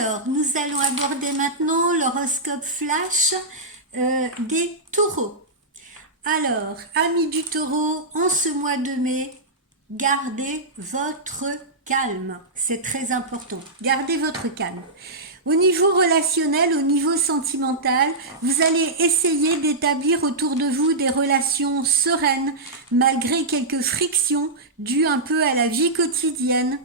Alors, nous allons aborder maintenant l'horoscope flash des taureaux. Alors, amis du taureau, en ce mois de mai, gardez votre calme. C'est très important. Gardez votre calme. Au niveau relationnel, au niveau sentimental, vous allez essayer d'établir autour de vous des relations sereines, malgré quelques frictions dues un peu à la vie quotidienne.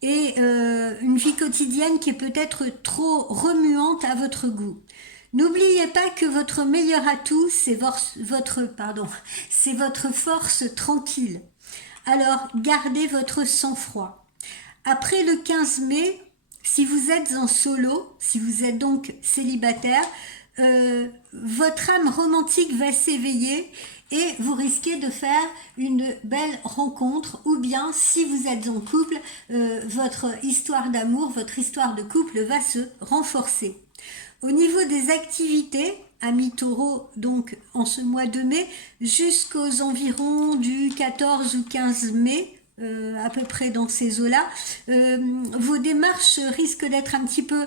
Et une vie quotidienne qui est peut-être trop remuante à votre goût. N'oubliez pas que votre meilleur atout, c'est votre force tranquille. Alors, gardez votre sang-froid. Après le 15 mai, si vous êtes en solo, si vous êtes donc célibataire, votre âme romantique va s'éveiller et vous risquez de faire une belle rencontre, ou bien si vous êtes en couple, votre histoire d'amour, votre histoire de couple va se renforcer. Au niveau des activités, amis taureaux, donc en ce mois de mai, jusqu'aux environs du 14 ou 15 mai, à peu près dans ces eaux-là, vos démarches risquent d'être un petit peu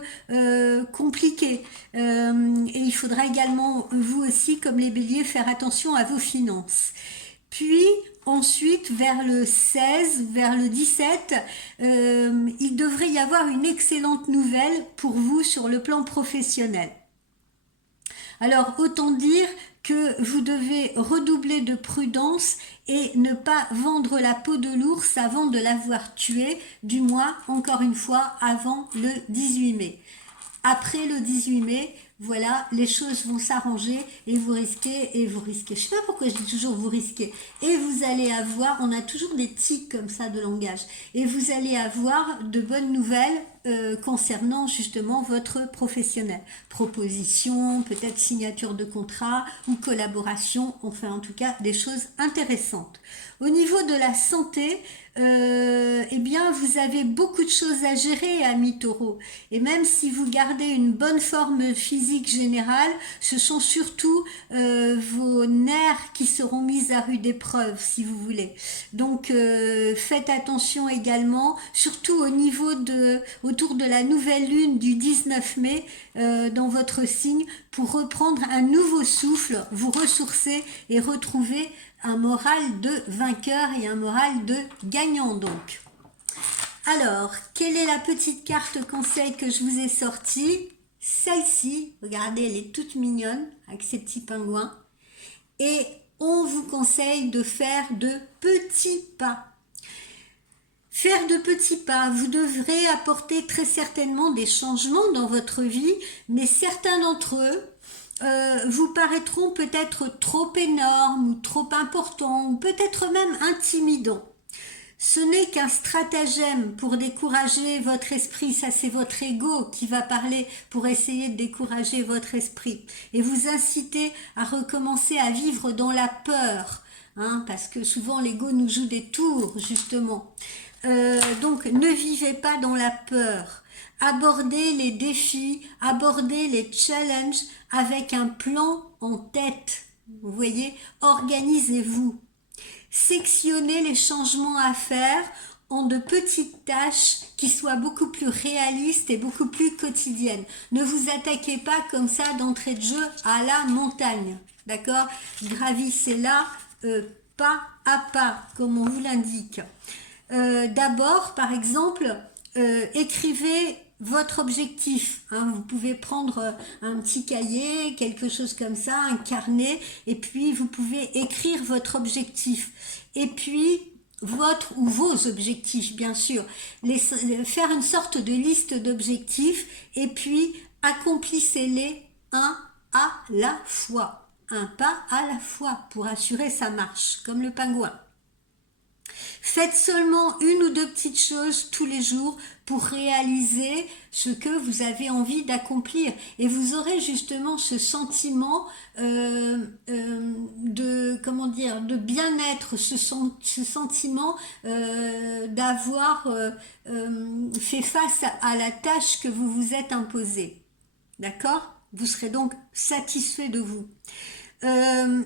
compliquées. Et il faudra également, vous aussi, comme les béliers, faire attention à vos finances. Puis, ensuite, vers le 16, vers le 17, il devrait y avoir une excellente nouvelle pour vous sur le plan professionnel. Alors, autant dire que vous devez redoubler de prudence et ne pas vendre la peau de l'ours avant de l'avoir tué, du moins, encore une fois, avant le 18 mai. Après le 18 mai, voilà, les choses vont s'arranger et vous risquez, je sais pas pourquoi je dis toujours vous risquez, et vous allez avoir, on a toujours des tics comme ça de langage, et vous allez avoir de bonnes nouvelles concernant justement votre professionnel. Proposition, peut-être signature de contrat ou collaboration, enfin en tout cas des choses intéressantes. Au niveau de la santé, eh bien vous avez beaucoup de choses à gérer, amis taureaux, et même si vous gardez une bonne forme physique générale, ce sont surtout vos nerfs qui seront mis à rude épreuve, si vous voulez. Donc faites attention également, surtout au niveau autour de la nouvelle lune du 19 mai dans votre signe, pour reprendre un nouveau souffle, vous ressourcer et retrouver un moral de vainqueur et un moral de gagnant donc. Alors, quelle est la petite carte conseil que je vous ai sortie? Celle-ci, regardez, elle est toute mignonne avec ses petits pingouins. Et on vous conseille de faire de petits pas. Faire de petits pas, vous devrez apporter très certainement des changements dans votre vie, mais certains d'entre eux vous paraîtront peut-être trop énormes ou trop importants ou peut-être même intimidants. Ce n'est qu'un stratagème pour décourager votre esprit, ça c'est votre ego qui va parler pour essayer de décourager votre esprit et vous inciter à recommencer à vivre dans la peur, hein, parce que souvent l'ego nous joue des tours justement. Donc ne vivez pas dans la peur. Abordez les défis, abordez les challenges avec un plan en tête. Vous voyez, organisez-vous. Sectionnez les changements à faire en de petites tâches qui soient beaucoup plus réalistes et beaucoup plus quotidiennes. Ne vous attaquez pas comme ça d'entrée de jeu à la montagne. D'accord? Gravissez-la pas à pas, comme on vous l'indique. D'abord, par exemple, écrivez votre objectif, hein. Vous pouvez prendre un petit cahier, quelque chose comme ça, un carnet, et puis vous pouvez écrire votre objectif. Et puis, votre ou vos objectifs, bien sûr. Faire une sorte de liste d'objectifs, et puis accomplissez-les un à la fois. Un pas à la fois, pour assurer sa marche, comme le pingouin. Faites seulement une ou deux petites choses tous les jours pour réaliser ce que vous avez envie d'accomplir. Et vous aurez justement ce sentiment de bien-être, ce sentiment d'avoir fait face à la tâche que vous vous êtes imposée. D'accord ? Vous serez donc satisfait de vous.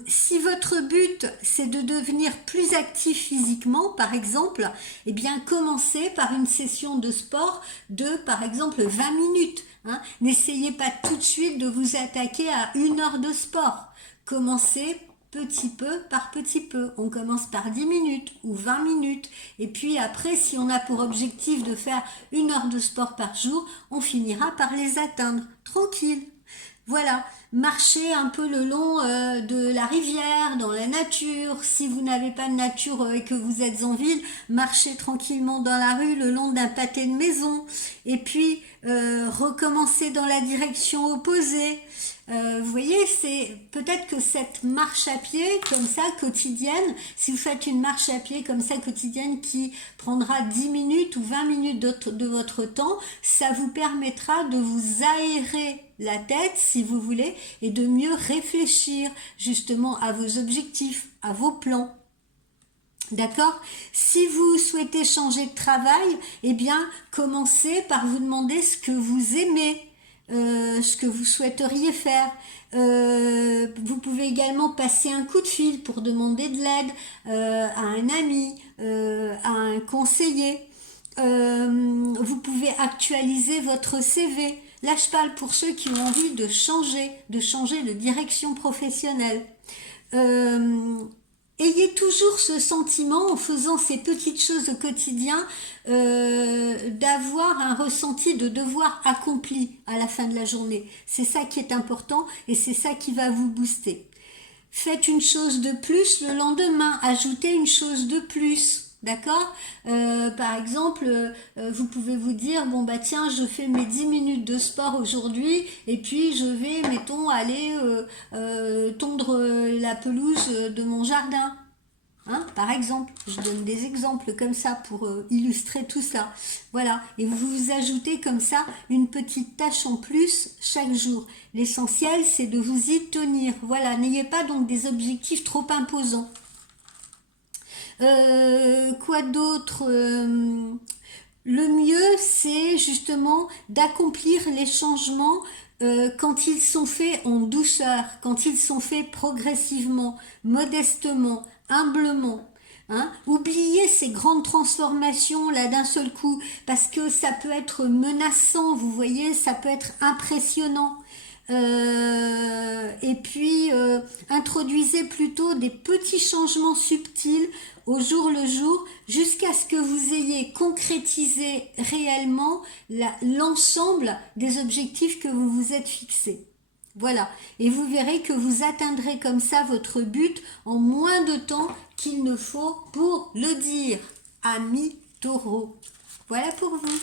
Si votre but c'est de devenir plus actif physiquement, par exemple, eh bien commencez par une session de sport de par exemple 20 minutes. Hein. N'essayez pas tout de suite de vous attaquer à 1 heure de sport. Commencez petit peu par petit peu. On commence par 10 minutes ou 20 minutes. Et puis après, si on a pour objectif de faire 1 heure de sport par jour, on finira par les atteindre. Tranquille. Voilà, marchez un peu le long de la rivière, dans la nature. Si vous n'avez pas de nature et que vous êtes en ville, marchez tranquillement dans la rue le long d'un pâté de maison. Et puis, recommencez dans la direction opposée. Vous voyez, c'est peut-être que cette marche à pied comme ça quotidienne, si vous faites une marche à pied comme ça quotidienne qui prendra 10 minutes ou 20 minutes de votre temps, ça vous permettra de vous aérer la tête si vous voulez et de mieux réfléchir justement à vos objectifs, à vos plans. D'accord? Si vous souhaitez changer de travail, eh bien, commencez par vous demander ce que vous aimez. Ce que vous souhaiteriez faire. Vous pouvez également passer un coup de fil pour demander de l'aide à un ami, à un conseiller. Vous pouvez actualiser votre CV. Là, je parle pour ceux qui ont envie de changer de direction professionnelle. Ayez toujours ce sentiment, en faisant ces petites choses au quotidien, d'avoir un ressenti de devoir accompli à la fin de la journée. C'est ça qui est important et c'est ça qui va vous booster. Faites une chose de plus le lendemain, ajoutez une chose de plus. D'accord? Par exemple, vous pouvez vous dire, bon bah tiens, je fais mes 10 minutes de sport aujourd'hui et puis je vais, mettons, aller tondre la pelouse de mon jardin. Hein, par exemple, je donne des exemples comme ça pour illustrer tout ça. Voilà, et vous ajoutez comme ça une petite tâche en plus chaque jour. L'essentiel, c'est de vous y tenir. Voilà, n'ayez pas donc des objectifs trop imposants. Quoi d'autre le mieux, c'est justement d'accomplir les changements quand ils sont faits en douceur, quand ils sont faits progressivement, modestement, humblement. Hein. Oubliez ces grandes transformations là d'un seul coup, parce que ça peut être menaçant, vous voyez, ça peut être impressionnant. Et puis introduisez plutôt des petits changements subtils au jour le jour jusqu'à ce que vous ayez concrétisé réellement l'ensemble des objectifs que vous vous êtes fixés. Voilà, et vous verrez que vous atteindrez comme ça votre but en moins de temps qu'il ne faut pour le dire, ami taureau. Voilà pour vous.